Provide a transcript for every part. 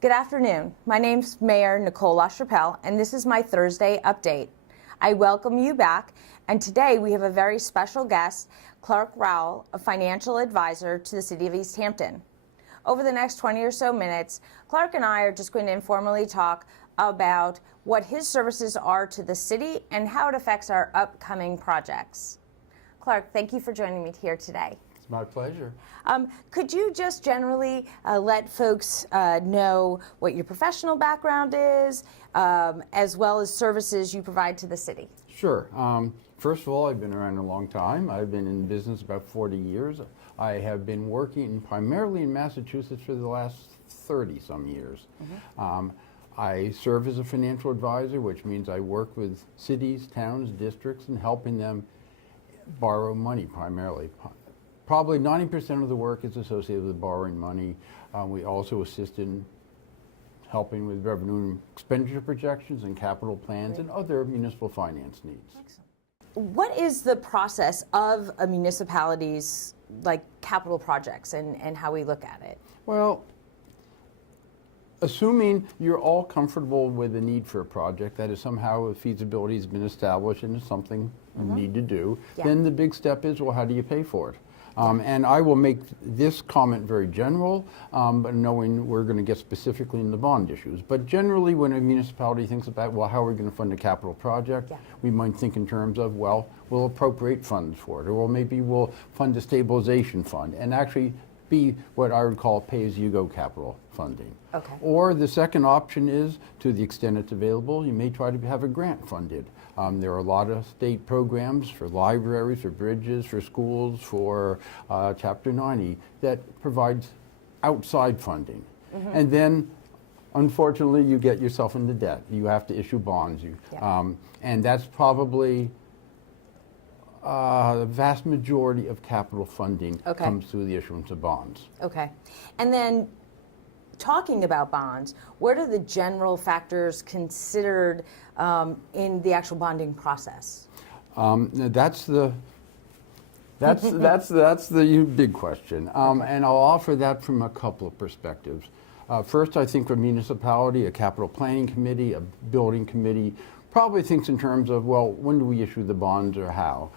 Good afternoon. My name's Mayor Nicole LaChapelle, and this is my Thursday update. I welcome you back, and today we have a very special guest, Clark Rowell, a financial advisor to the City of East Hampton. Over the next 20 or so minutes, Clark and I are just going to informally talk about what his services are to the city and how it affects our upcoming projects. Clark, thank you for joining me here today. It's my pleasure. Could you just generally let folks know what your professional background is, as well as services you provide to the city? Sure. First of all, I've been around a long time. I've been in business about 40 years. I have been working primarily in Massachusetts for the last 30-some years. I serve as a financial advisor, which means I work with cities, towns, districts, and helping them borrow money primarily. Probably 90% of the work is associated with borrowing money. We also assist in helping with revenue and expenditure projections and capital plans and other municipal finance needs. Excellent. What is the process of a municipality's capital projects and how we look at it? Well, assuming you're all comfortable with the need for a project, that is somehow a feasibility has been established and it's something you need to do, then the big step is, well, how do you pay for it? And I will make this comment very general, but knowing we're going to get specifically into bond issues. But generally, when a municipality thinks about, well, how are we going to fund a capital project, we might think in terms of, well, we'll appropriate funds for it, or well, maybe we'll fund a stabilization fund, and actually be what I would call pay-as-you-go capital funding. Okay. Or the second option is, to the extent it's available, you may try to have a grant funded. There are a lot of state programs for libraries, for bridges, for schools, for Chapter 90 that provides outside funding. And then, unfortunately, you get yourself into debt. You have to issue bonds. And that's probably the vast majority of capital funding comes through the issuance of bonds. Okay. And then, talking about bonds, what are the general factors considered in the actual bonding process? That's the big question, and I'll offer that from a couple of perspectives. First, I think for a municipality, a capital planning committee, a building committee, probably thinks in terms of, well, when do we issue the bonds or how?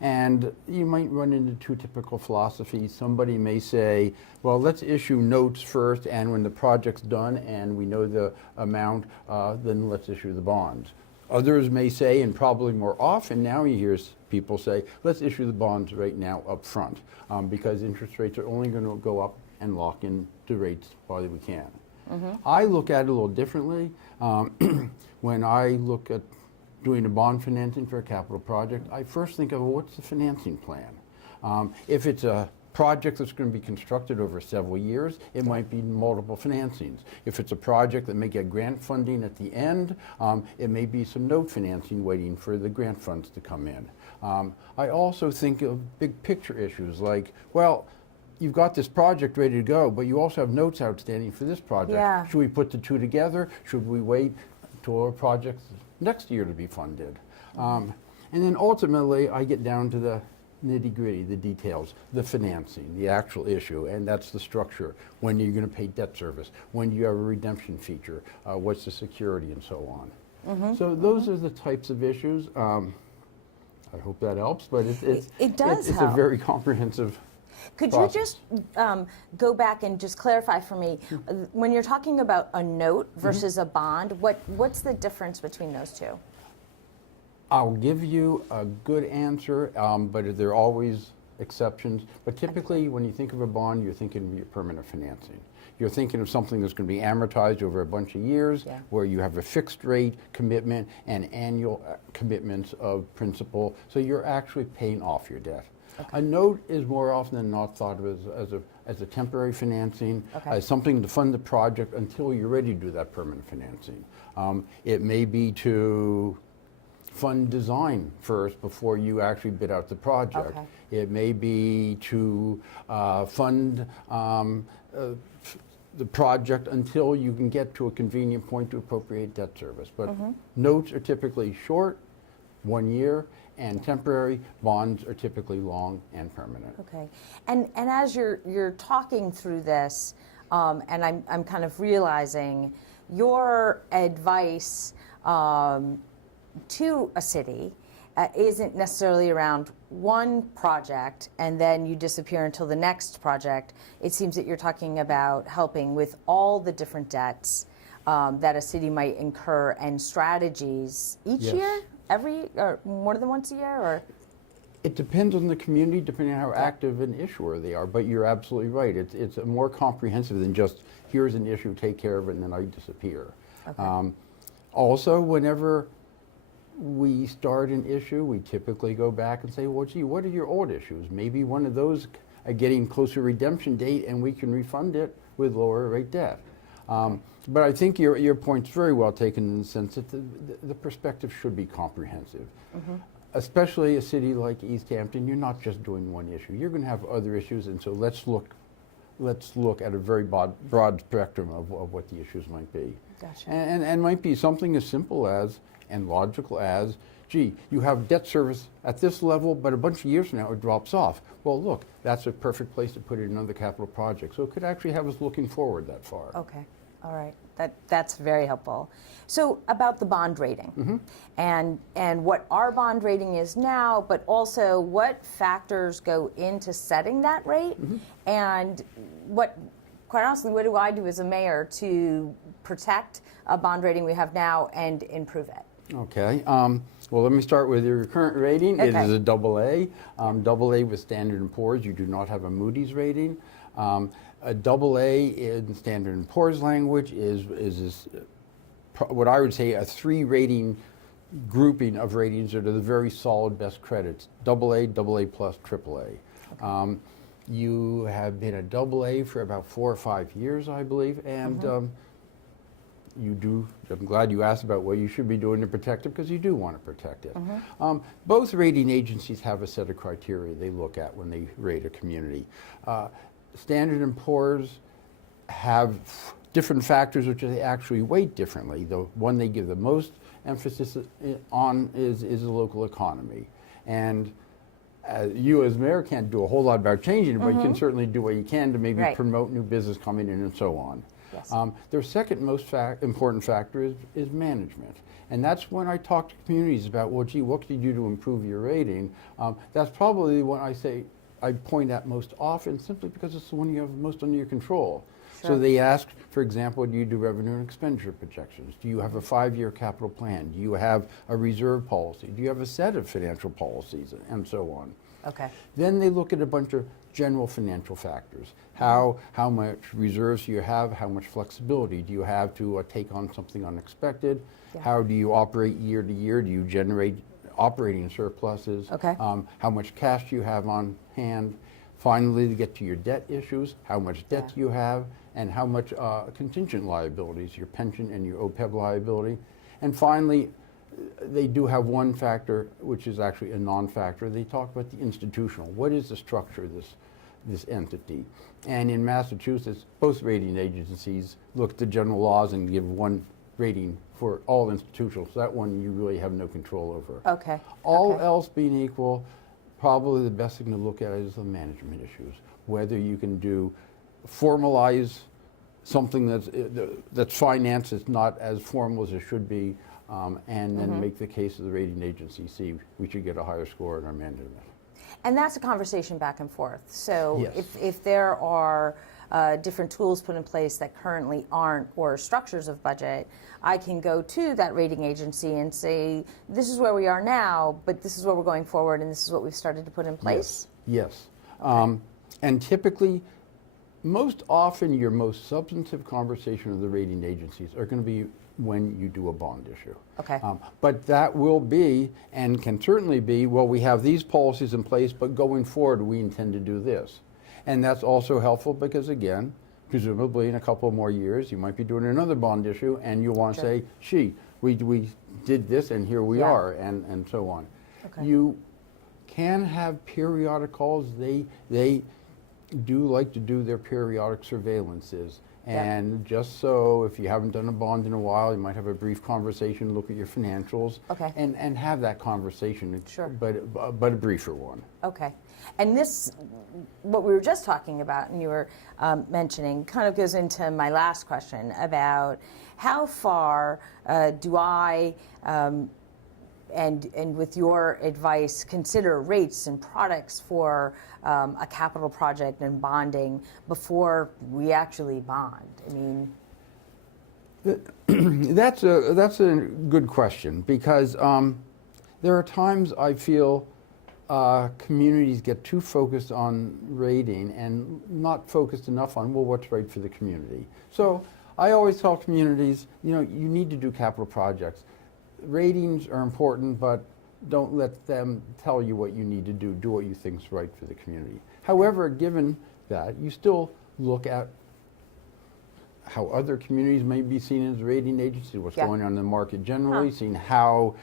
And you might run into two typical philosophies. Somebody may say, well, let's issue notes first, and when the project's done and we know the amount, then let's issue the bonds. Others may say, and probably more often now you hear people say, let's issue the bonds right now up front, because interest rates are only going to go up and lock in the rates while we can. I look at it a little differently. When I look at doing a bond financing for a capital project, I first think of, well, what's the financing plan? If it's a project that's going to be constructed over several years, it might be multiple financings. If it's a project that may get grant funding at the end, it may be some note financing waiting for the grant funds to come in. I also think of big picture issues like, well, you've got this project ready to go, but you also have notes outstanding for this project. Should we put the two together? Should we wait till our projects next year to be funded? And then ultimately, I get down to the nitty-gritty, the details, the financing, the actual issue, and that's the structure. When are you going to pay debt service? When do you have a redemption feature? What's the security, and so on. So those are the types of issues. I hope that helps, but it does it's help. A very comprehensive Could process. you just go back and just clarify for me, when you're talking about a note versus a bond, what's the difference between those two? I'll give you a good answer, but there are always exceptions. But typically, when you think of a bond, you're thinking of your permanent financing. You're thinking of something that's going to be amortized over a bunch of years, where you have a fixed rate commitment and annual commitments of principal, so you're actually paying off your debt. A note is more often than not thought of as a temporary financing, as something to fund the project until you're ready to do that permanent financing. It may be to fund design first before you actually bid out the project. It may be to fund the project until you can get to a convenient point to appropriate debt service. But notes are typically short, 1 year, and temporary. Bonds are typically long and permanent. Okay, and as you're talking through this, and I'm kind of realizing your advice to a city isn't necessarily around one project and then you disappear until the next project. It seems that you're talking about helping with all the different debts that a city might incur and strategies each Yes. year, every, or more than once a year, or? It depends on the community, depending on how active an issuer they are. But you're absolutely right. It's more comprehensive than just here's an issue, take care of it, and then I disappear. Okay. Also, whenever we start an issue, we typically go back and say, well, gee, what are your old issues? Maybe one of those are getting closer to redemption date and we can refund it with lower rate debt. But I think your point's very well taken in the sense that the perspective should be comprehensive. Especially a city like East Hampton, you're not just doing one issue. You're going to have other issues, and so let's look at a very broad spectrum of what the issues might be. Gotcha. And might be something as simple as and logical as, gee, you have debt service at this level, but a bunch of years from now it drops off. Well, look, that's a perfect place to put in another capital project. So it could actually have us looking forward that far. Okay, all right. That's very helpful. So about the bond rating and what our bond rating is now, but also what factors go into setting that rate, and quite honestly, what do I do as a mayor to protect a bond rating we have now and improve it? Okay. Well, let me start with your current rating. It Okay. is a double A. Double A with Standard & Poor's. You do not have a Moody's rating. A double A in Standard & Poor's language is what I would say a 3 rating grouping of ratings that are the very solid best credits. Double A plus, triple A. Okay. You have been a double A for about 4 or 5 years, I believe, and I'm glad you asked about what you should be doing to protect it, because you do want to protect it. Both rating agencies have a set of criteria they look at when they rate a community. Standard & Poor's have different factors which they actually weight differently. The one they give the most emphasis on is the local economy. And you as mayor can't do a whole lot about changing it, but you can certainly do what you can to maybe promote new business coming in and so on. Yes. Their second most important factor is management. And that's when I talk to communities about, well, gee, what could you do to improve your rating? That's probably when I point at most often, simply because it's the one you have most under your control. Sure. So they ask, for example, do you do revenue and expenditure projections? Do you have a 5-year capital plan? Do you have a reserve policy? Do you have a set of financial policies, and so on? Okay. Then they look at a bunch of general financial factors. How much reserves do you have? How much flexibility do you have to take on something unexpected? Yeah. How do you operate year to year? Do you generate operating surpluses? Okay. How much cash do you have on hand? Finally, to get to your debt issues, how much debt do you have, and how much contingent liabilities, your pension and your OPEB liability. And finally, they do have one factor, which is actually a non-factor. They talk about the institutional. What is the structure of this entity? And in Massachusetts, both rating agencies look at the general laws and give one rating for all institutional. So that one you really have no control over. Okay. All Okay. else being equal, probably the best thing to look at is the management issues. Whether you can formalize something that's financed that's not as formal as it should be, and then make the case of the rating agency, see we should get a higher score in our management. And that's a conversation back and forth. So Yes. if there are different tools put in place that currently aren't, or structures of budget, I can go to that rating agency and say, this is where we are now, but this is where we're going forward, and this is what we've started to put in place? Yes. And typically, most often, your most substantive conversation with the rating agencies are going to be when you do a bond issue. Okay. But that will be, and can certainly be, well, we have these policies in place, but going forward, we intend to do this. And that's also helpful because, again, presumably in a couple more years, you might be doing another bond issue, and you'll want to say, gee, we did this, and here we are, and so on. Okay. You can have periodic calls. They do like to do their periodic surveillances. And just so if you haven't done a bond in a while, you might have a brief conversation, look at your financials, Okay. and have that conversation, Sure. but a briefer one. Okay. And this, what we were just talking about and you were mentioning, kind of goes into my last question about how far do I, and with your advice, consider rates and products for a capital project and bonding before we actually bond? I mean, That's a good question, because there are times I feel communities get too focused on rating and not focused enough on, well, what's right for the community. So I always tell communities, you need to do capital projects. Ratings are important, but don't let them tell you what you need to do. Do what you think is right for the community. However, given that, you still look at how other communities may be seen as rating agencies, what's going on in the market generally, seeing how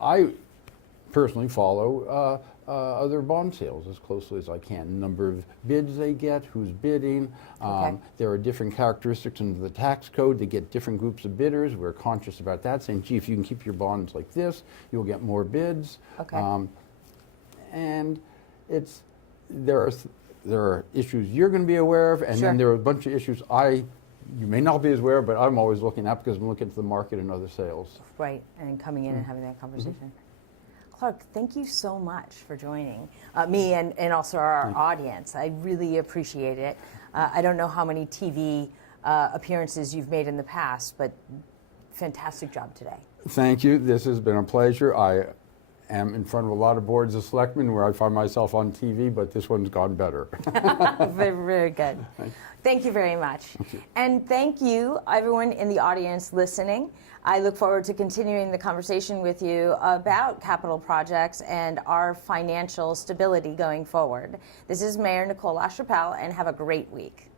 I personally follow other bond sales as closely as I can. Number of bids they get, who's bidding. There are different characteristics in the tax code that get different groups of bidders. We're conscious about that, saying, gee, if you can keep your bonds like this, you'll get more bids. And there are issues you're going to be aware of, and then there are a bunch of issues you may not be as aware of, but I'm always looking at because I'm looking at the market and other sales. right, and coming in and having that conversation. Clark, thank you so much for joining me and also our audience. I really appreciate it. I don't know how many TV appearances you've made in the past, but fantastic job today. Thank you. This has been a pleasure. I am in front of a lot of boards of selectmen where I find myself on TV, but this one's gone better. Very, very good. Thank you very much. And thank you, everyone in the audience listening. I look forward to continuing the conversation with you about capital projects and our financial stability going forward. This is Mayor Nicole LaChapelle, and have a great week.